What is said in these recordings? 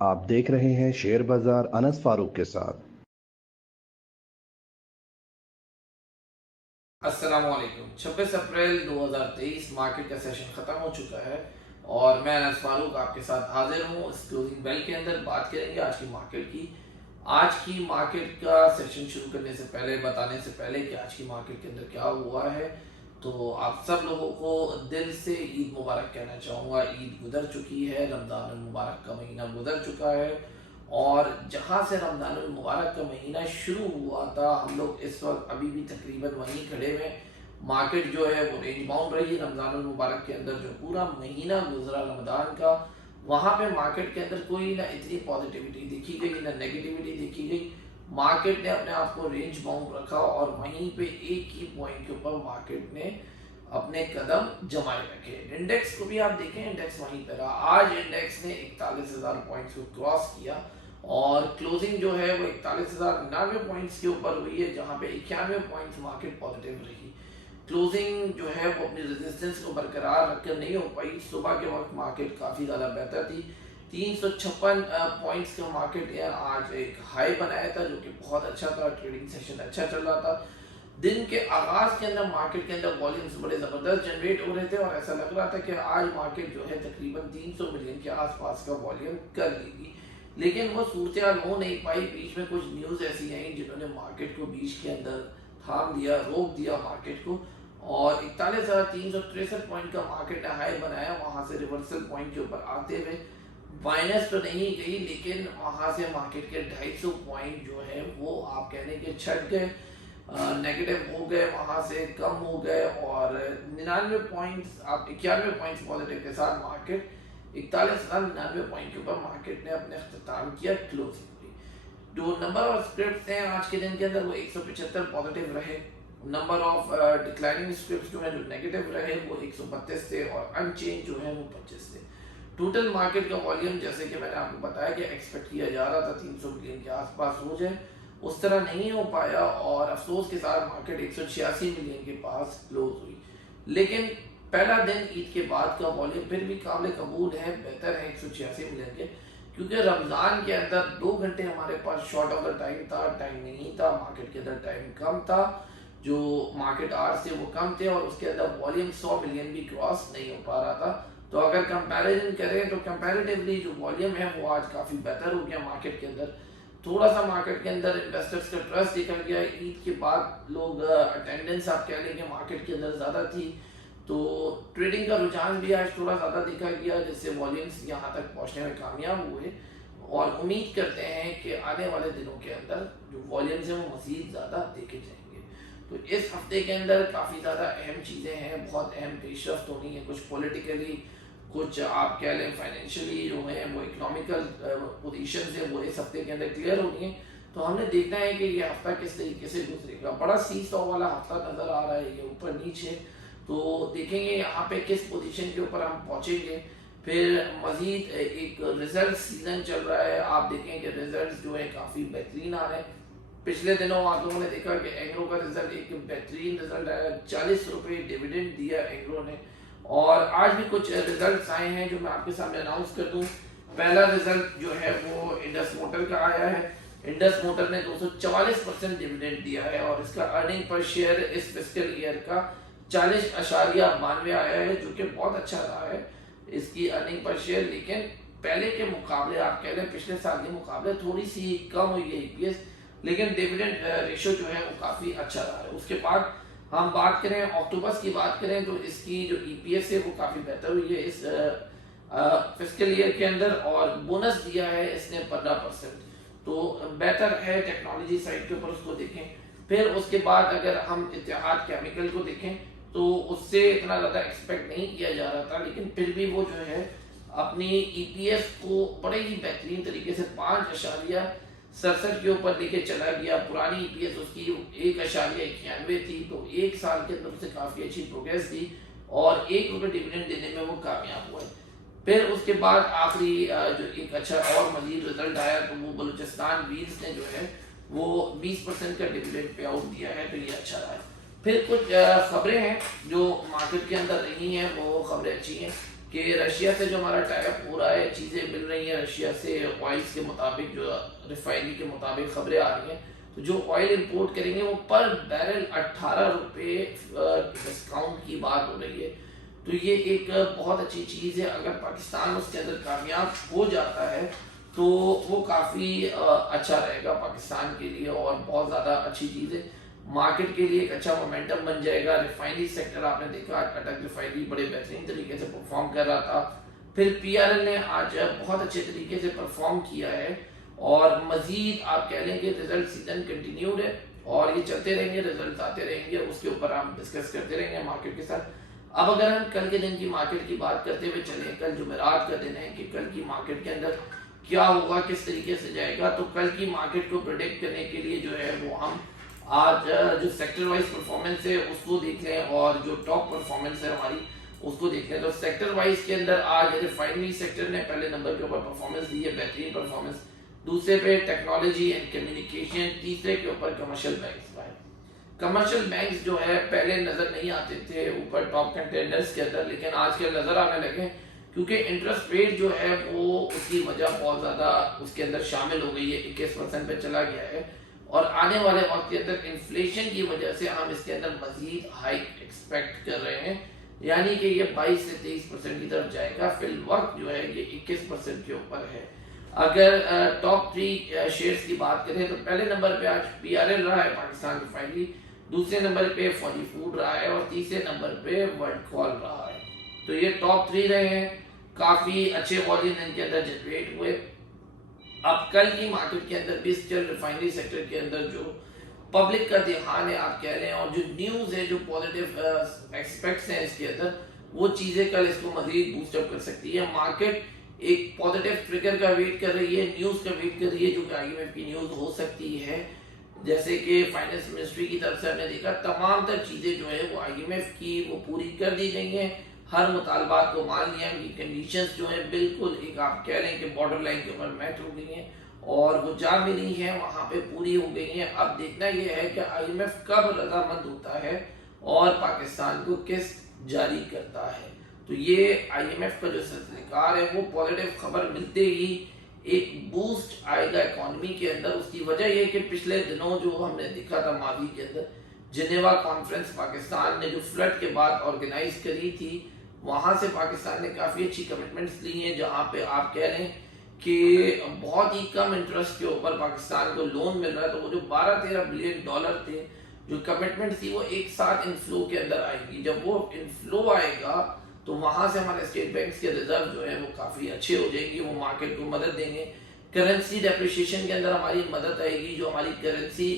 आप देख रहे हैं शेयर बाजार अनस फारूक के साथ। अस्सलामुअलैकुम। 26 अप्रैल 2023 मार्केट का सेशन ख़त्म हो चुका है और मैं अनस फारूक आपके साथ हाजिर हूँ। इस क्लोजिंग बेल के अंदर बात करेंगे आज की मार्केट की। आज की मार्केट का सेशन शुरू करने से पहले, बताने से पहले कि आज की मार्केट के अंदर क्या हुआ है, तो आप सब लोगों को दिल से ईद मुबारक कहना चाहूँगा। ईद गुजर चुकी है, रमज़ान मुबारक का महीना गुजर चुका है और जहाँ से रमज़ान मुबारक का महीना शुरू हुआ था, हम लोग इस वक्त अभी भी तकरीबन वहीं खड़े हुए। मार्केट जो है वो रेंज बाउंड रही। रमज़ान मुबारक के अंदर जो पूरा महीना गुजरा रमज़ान का, वहाँ पे मार्केट के अंदर कोई ना इतनी पॉजिटिविटी देखी गई ना नेगेटिविटी देखी गई। मार्केट ने अपने आप को रेंज बाउंड रखा और वहीं पे एक ही पॉइंट के ऊपर मार्केट ने अपने कदम जमाए रखे। इंडेक्स को भी आप देखें, इंडेक्स वहीं पर रहा। आज इंडेक्स ने 41,000 पॉइंट्स को क्रॉस किया और क्लोजिंग जो है वो 41,099 पॉइंट्स के ऊपर हुई है, जहां पे 91 पॉइंट्स मार्केट पॉजिटिव रही। क्लोजिंग जो है वो अपनी रेजिस्टेंस को बरकरार रखकर नहीं हो पाई। सुबह के वक्त मार्केट काफ़ी ज़्यादा बेहतर थी। 356 पॉइंट्स का मार्केट ने आज एक हाई बनाया था, जो कि बहुत अच्छा था। ट्रेडिंग सेशन अच्छा चल रहा था। दिन के आगाज के अंदर मार्केट के अंदर वॉल्यूम्स बड़े ज़बरदस्त जनरेट हो रहे थे और ऐसा लग रहा था कि आज मार्केट जो है तकरीबन 300 मिलियन के आसपास का वॉल्यूम कर लेगी, लेकिन वो सूरत हो नहीं पाई। बीच में कुछ न्यूज़ ऐसी आई जिन्होंने मार्केट को बीच के अंदर थाम दिया, रोक दिया मार्केट को, और 41,363 पॉइंट का मार्केट ने हाई बनाया। वहां से रिवर्सल पॉइंट के ऊपर आते हुए माइनस तो नहीं गई, लेकिन वहां से मार्केट के 250 पॉइंट जो है वो आप कहने के छट गए, नेगेटिव हो गए, वहां से कम हो गए और 99 पॉइंट्स, आप 91 पॉइंट्स पॉजिटिव के साथ मार्केट 41,099 पॉइंट के ऊपर मार्केट ने अपने अख्ताम किया क्लोजिंग हुई। जो नंबर ऑफ स्क्रिप्ट हैं आज के दिन के अंदर वो 175 पॉजिटिव रहे। नंबर ऑफ डिक्लाइनिंग स्क्रिप्ट जो है जो नेगेटिव रहे वो 132 थे और अनचेंज जो है वो 25 थे। टोटल मार्केट का वॉल्यूम, जैसे कि मैंने आपको बताया कि एक्सपेक्ट किया जा रहा था 300 मिलियन के आसपास हो जाए, उस तरह नहीं हो पाया और अफसोस के साथ मार्केट 186 मिलियन के पास क्लोज हुई। लेकिन पहला दिन ईद के बाद का वॉल्यूम फिर भी काबिल कबूल है, बेहतर है 186 मिलियन के, क्योंकि रमज़ान के अंदर 2 घंटे हमारे पास शॉर्ट ऑफ द टाइम था, टाइम नहीं था। मार्केट के अंदर टाइम कम था, जो मार्केट आवर्स थे वो कम थे और उसके अंदर वॉल्यूम 100 मिलियन भी क्रॉस नहीं हो पा रहा था। तो अगर कंपैरिजन करें तो कंपैरेटिवली जो वॉल्यूम है वो आज काफ़ी बेहतर हो गया मार्केट के अंदर। थोड़ा सा मार्केट के अंदर इन्वेस्टर्स का ट्रस्ट देखा गया। ईद के बाद लोग अटेंडेंस आप कह लेंगे मार्केट के अंदर ज़्यादा थी, तो ट्रेडिंग का रुझान भी आज थोड़ा ज़्यादा देखा गया, जिससे वॉल्यूम्स यहाँ तक पहुँचने में कामयाब हुए और उम्मीद करते हैं कि आने वाले दिनों के अंदर जो वॉल्यूम्स हैं वो मज़ीद ज़्यादा देखे जाएंगे। तो इस हफ्ते के अंदर काफ़ी ज़्यादा अहम चीज़ें हैं, बहुत अहम पेशरफ्त होनी है, कुछ पॉलिटिकली, कुछ आप कह लें फाइनेंशियली जो है वो इकोनॉमिकल पोजीशन है वो इस हफ्ते के अंदर क्लियर होनी है। तो हमने देखना है कि ये हफ्ता किस तरीके से गुजरेगा। बड़ा सी सौ वाला हफ्ता नज़र आ रहा है, ये ऊपर नीचे, तो देखेंगे यहाँ पे किस पोजीशन के ऊपर हम पहुँचेंगे। फिर मजीद एक रिजल्ट सीजन चल रहा है, आप देखें कि रिजल्ट जो है काफ़ी बेहतरीन आ रहे हैं। पिछले दिनों आप लोगों ने देखा कि एंग्रो का रिजल्ट एक बेहतरीन रिजल्ट आया, 40 रुपये डिविडेंड दिया एंग्रो ने। और आज भी कुछ रिजल्ट्स आए हैं जो मैं आपके सामने अनाउंस कर दूं। पहला रिजल्ट जो है वो इंडस मोटर का आया है। इंडस मोटर ने 244% डिविडेंड दिया है और इसका अर्निंग पर शेयर इस फिस्कल ईयर का 40.92 आया है, जो कि बहुत अच्छा रहा है इसकी अर्निंग पर शेयर। लेकिन पहले के मुकाबले, आप कह लें पिछले साल के मुकाबले, थोड़ी सी कम हुई है ईपीएस, लेकिन डिविडेंड रेशो जो है वो काफ़ी अच्छा रहा है। उसके बाद हम बात करें ऑक्टोबस की, बात करें तो इसकी जो ईपीएस है वो काफ़ी बेहतर हुई है इस फिस्कल ईयर के अंदर और बोनस दिया है इसने 15%, तो बेहतर है टेक्नोलॉजी साइड के ऊपर, उसको देखें। फिर उसके बाद अगर हम इत्तेहाद केमिकल को देखें तो उससे इतना ज़्यादा एक्सपेक्ट नहीं किया जा रहा था, लेकिन फिर भी वो जो है अपनी ईपीएस को बड़े ही बेहतरीन तरीके से 5.67 के ऊपर लेके चला गया। पुरानी ईपीएस उसकी 1.91 थी, तो एक साल के अंदर उसे काफ़ी अच्छी प्रोग्रेस दी और ₹1 डिविडेंड देने में वो कामयाब हुआ। फिर उसके बाद आखिरी जो एक अच्छा और मजीद रिजल्ट आया तो वो बलूचिस्तान व्हील्स ने जो है वो 20% का डिविडेंड पे आउट दिया है, तो ये अच्छा रहा है। फिर कुछ खबरें हैं जो मार्केट के अंदर रही हैं, वो खबरें अच्छी हैं। कि रशिया से जो हमारा टाई अप हो रहा है, चीज़ें मिल रही हैं रशिया से ऑयल्स के मुताबिक, जो रिफाइनरी के मुताबिक खबरें आ रही हैं, तो जो ऑयल इंपोर्ट करेंगे वो पर बैरल 18 रुपये डिस्काउंट की बात हो रही है। तो ये एक बहुत अच्छी चीज़ है। अगर पाकिस्तान उसके अंदर कामयाब हो जाता है तो वो काफ़ी अच्छा रहेगा पाकिस्तान के लिए और बहुत ज़्यादा अच्छी चीज़ है। मार्केट के लिए एक अच्छा मोमेंटम बन जाएगा। रिफाइनरी सेक्टर आपने देखा, अटक रिफाइनरी बड़े बेहतरीन तरीके से परफॉर्म कर रहा था, फिर पीआरएल ने आज बहुत अच्छे तरीके से परफॉर्म किया है और मजीद आप कह लें कि रिजल्ट सीजन कंटिन्यूड है और ये चलते रहेंगे, रिजल्ट आते रहेंगे, उसके ऊपर हम डिस्कस करते रहेंगे मार्केट के साथ। अब अगर हम कल के दिन की मार्केट की बात करते हुए चलें, कल जुमेरात का दिन है कि कल की मार्केट के अंदर क्या होगा, किस तरीके से जाएगा, तो कल की मार्केट को प्रोडिक्ट करने के लिए जो है वो हम आज जो सेक्टर वाइज परफॉर्मेंस है उसको देख लें और जो टॉप परफॉर्मेंस है हमारी उसको देख लें। तो सेक्टर वाइज के अंदर आज रिफाइनरी सेक्टर ने पहले नंबर के ऊपर परफॉर्मेंस दी है, बेहतरीन परफॉर्मेंस। दूसरे पे टेक्नोलॉजी एंड कम्युनिकेशन, तीसरे के ऊपर कमर्शियल बैंक्स। कमर्शियल बैंक्स जो है पहले नजर नहीं आते थे ऊपर टॉप कंटेंडर्स के अंदर, लेकिन आजकल नजर आने लगे क्योंकि इंटरेस्ट रेट जो है वो उसकी वजह बहुत ज्यादा उसके अंदर शामिल हो गई है, 21% पे चला गया है और आने वाले वक्त के अंदर इन्फ्लेशन की वजह से हम इसके अंदर मजीद हाइक एक्सपेक्ट कर रहे हैं, यानी कि ये 22 से 23% की तरफ जाएगा। फिल वक्त जो है ये 21% के ऊपर है। अगर टॉप 3 शेयर्स की बात करें तो पहले नंबर पे आज पीआरएल रहा है पाकिस्तान रिफाइनरी, दूसरे नंबर पे फौजी फूड रहा है और तीसरे नंबर पे वर्ल्ड कॉल रहा है। तो ये टॉप 3 रहे हैं, काफी अच्छे वॉल्यूम इनके अंदर जनरेट हुए। अब कल की मार्केट के अंदर भी स्टिल रिफाइनरी सेक्टर के अंदर जो पब्लिक का ध्यान है आप कह रहे हैं और जो न्यूज है, जो पॉजिटिव एक्सपेक्ट्स हैं इसके अंदर, वो चीजें कल इसको मजीद बूस्टअप कर सकती है। मार्केट एक पॉजिटिव ट्रिगर का वेट कर रही है, न्यूज का वेट कर रही है, जो कि आईएमएफ की न्यूज हो सकती है। जैसे कि फाइनेंस मिनिस्ट्री की तरफ से हमने देखा तमाम तर चीजें जो है वो आईएमएफ की वो पूरी कर दी गई हैं, हर मुतालबात को मान लिया, उनकी कंडीशंस जो है बिल्कुल एक आप कह रहे हैं कि बॉर्डर लाइन के ऊपर मैच हो गई हैं और वो जा मिली है वहां पे पूरी हो गई हैं। अब देखना यह है कि आईएमएफ कब रजामंद होता है और पाकिस्तान को किस्त जारी करता है। तो ये आईएमएफ का जो सरकार है वो पॉजिटिव खबर मिलते ही एक बूस्ट आएगा इकोनॉमी के अंदर। उसकी वजह यह कि पिछले दिनों जो हमने देखा था मादी के अंदर जिनेवा कॉन्फ्रेंस पाकिस्तान ने जो फ्लड के बाद ऑर्गेनाइज करी थी, वहां से पाकिस्तान ने काफी अच्छी कमिटमेंट्स ली हैं, जहां पे आप कह रहे हैं कि बहुत ही कम इंटरेस्ट के ऊपर पाकिस्तान को लोन मिल रहा है। तो वो जो 12-13 बिलियन डॉलर थे जो कमिटमेंट थी वो एक साथ इनफ्लो के अंदर आएगी। जब वो इनफ्लो आएगा तो वहां से हमारे स्टेट बैंक्स के रिजर्व जो है वो काफी अच्छे हो जाएंगे, वो मार्केट को मदद देंगे। करेंसी डेप्रिशिएशन के अंदर हमारी मदद आएगी। जो हमारी करेंसी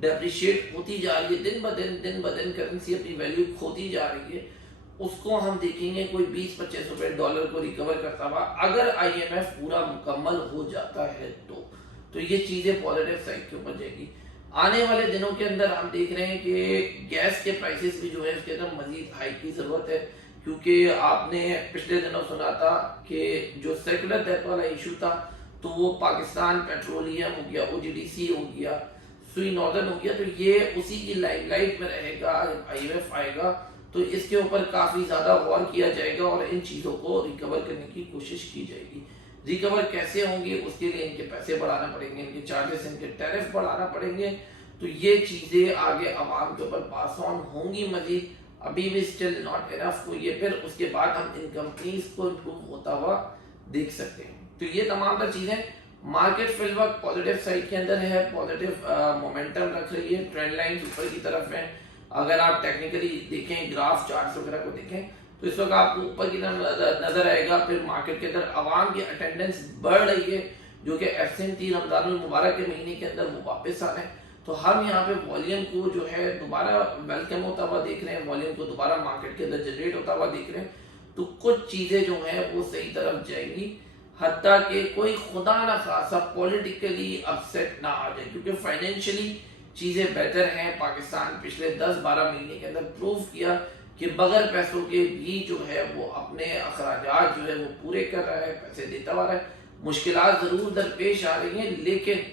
डेप्रिशिएट होती जा रही है, दिन ब दिन करेंसी अपनी वैल्यू खोती जा रही है, उसको हम देखेंगे कोई 20-25 रुपए डॉलर को रिकवर करता हुआ अगर आईएमएफ पूरा मुकम्मल हो जाता है तो ये चीजें पॉजिटिव साइड के ऊपर जाएगी। आने वाले दिनों के अंदर हम देख रहे हैं कि गैस के प्राइसेस भी जो है उसके अंदर मजीद हाइक की जरूरत है, क्योंकि आपने पिछले दिनों सुना था कि जो सर्कुलर डेथ वाला इशू था तो वो पाकिस्तान पेट्रोलियम हो गया, ओजीडीसी हो गया, सुई नॉर्दर्न हो गया, तो ये उसी की लाइमलाइट में रहेगा। आईएमएफ आएगा तो इसके ऊपर काफी ज्यादा गौर किया जाएगा और इन चीजों को रिकवर करने की कोशिश की जाएगी। रिकवर कैसे होंगे उसके लिए इनके पैसे बढ़ाना पड़ेंगे, इनके चार्जेस, इनके टैरिफ बढ़ाना पड़ेंगे। तो ये चीजें आगे आवाम के ऊपर पास ऑन होंगी मजीद, अभी भी स्टिल नॉट इनफ। तो ये फिर उसके बाद हम इन कंपनीज को इम्प्रूव होता हुआ देख सकते हैं। तो ये तमाम तर चीजें मार्केट फिलहाल पॉजिटिव साइड के अंदर है, पॉजिटिव मोमेंटम रख रही है, ट्रेंड लाइन ऊपर की तरफ है। अगर आप टेक्निकली देखें, ग्राफ चार्ट्स वगैरह को देखें तो इस वक्त आपको ऊपर की तरफ नजर आएगा। फिर मार्केट के अंदर आवाम की अटेंडेंस बढ़ रही है, जो कि एफएमसी रमजान मुबारक के महीने के अंदर वो वापस आ रहे हैं। तो हम यहाँ पे वॉल्यूम को जो है दोबारा वेलकम होता हुआ देख रहे हैं, वॉल्यूम को दोबारा मार्केट के अंदर जनरेट होता हुआ देख रहे हैं। तो कुछ चीजें जो हैं वो सही तरफ जाएंगी, हत्ता कि कोई खुदा ना खासा पॉलिटिकली अपसेट ना आ जाए, क्योंकि फाइनेंशियली चीजें बेहतर हैं। पाकिस्तान पिछले 10-12 महीने के अंदर प्रूव किया कि बगैर पैसों के भी जो है वो अपने अखराजात जो है वो पूरे कर रहा है, पैसे देता हुआ है। मुश्किलात जरूर दरपेश आ रही हैं, लेकिन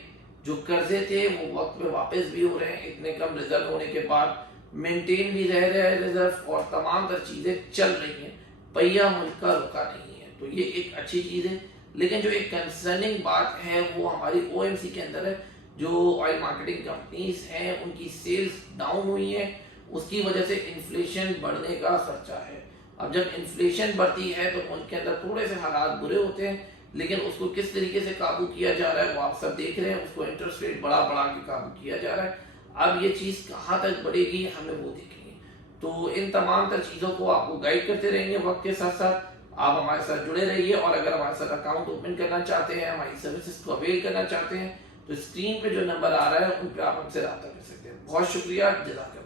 जो कर्जे थे वो वक्त पे वापस भी हो रहे हैं। इतने कम रिजर्व होने के बाद मेंटेन भी रह रहे हैं रिजर्व और तमाम तर चीजें चल रही हैं। पहिया मुल्क का रुका नहीं है, तो ये एक अच्छी चीज़ है। लेकिन जो एक कंसर्निंग बात है वो हमारी ओएमसी के अंदर है। जो ऑयल मार्केटिंग कंपनीज हैं उनकी सेल्स डाउन हुई है, उसकी वजह से इन्फ्लेशन बढ़ने का खर्चा है। अब जब इन्फ्लेशन बढ़ती है तो उनके अंदर थोड़े से हालात बुरे होते हैं, लेकिन उसको किस तरीके से काबू किया जा रहा है वो आप सब देख रहे हैं। उसको इंटरेस्ट रेट बढ़ा बढ़ा के काबू किया जा रहा है। अब ये चीज़ कहाँ तक बढ़ेगी हमें वो देखनी है। तो इन तमाम तर चीज़ों को आपको गाइड करते रहेंगे वक्त के साथ साथ। आप हमारे साथ जुड़े रहिए, और अगर हमारे साथ अकाउंट ओपन करना चाहते हैं, हमारी सर्विसेज को अवेल करना चाहते हैं, तो स्क्रीन पे जो नंबर आ रहा है उन पर आप हमसे रब्ता कर सकते हैं। बहुत शुक्रिया, जज़ाकल्लाह।